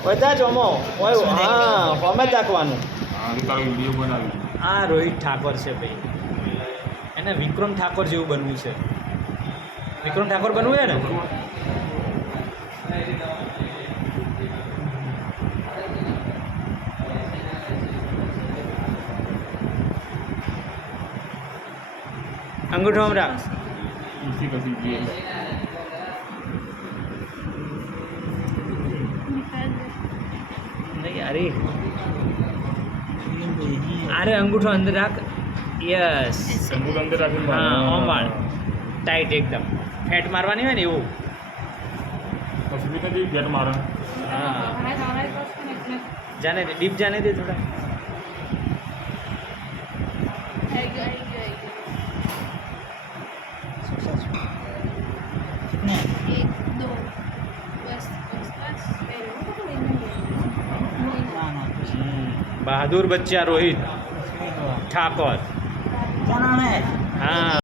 બધા જમો હોય હા હોમે જ રાખવાનું હા તો તારો વિડીયો બનાવી આ રોહિત ઠાકોર છે ભાઈ એને વિક્રમ ઠાકોર જેવું બનવું છે વિક્રમ ઠાકોર બનવું છે ને અંગૂઠો આમ રાખ ઈસી કસી ગઈ નહીં અરે અંગૂઠો અંદર રાખ યસ સંદૂક અંદર રાખીને હા ઓમ વાળ ટાઈટ એકદમ ફેટ મારવાની હોય ને એવું પછી બી નથી ગેટ મારે હા જાને દે ડીપ જાને દે થોડા बहादुर बच्चा रोहित ठाकुर हाँ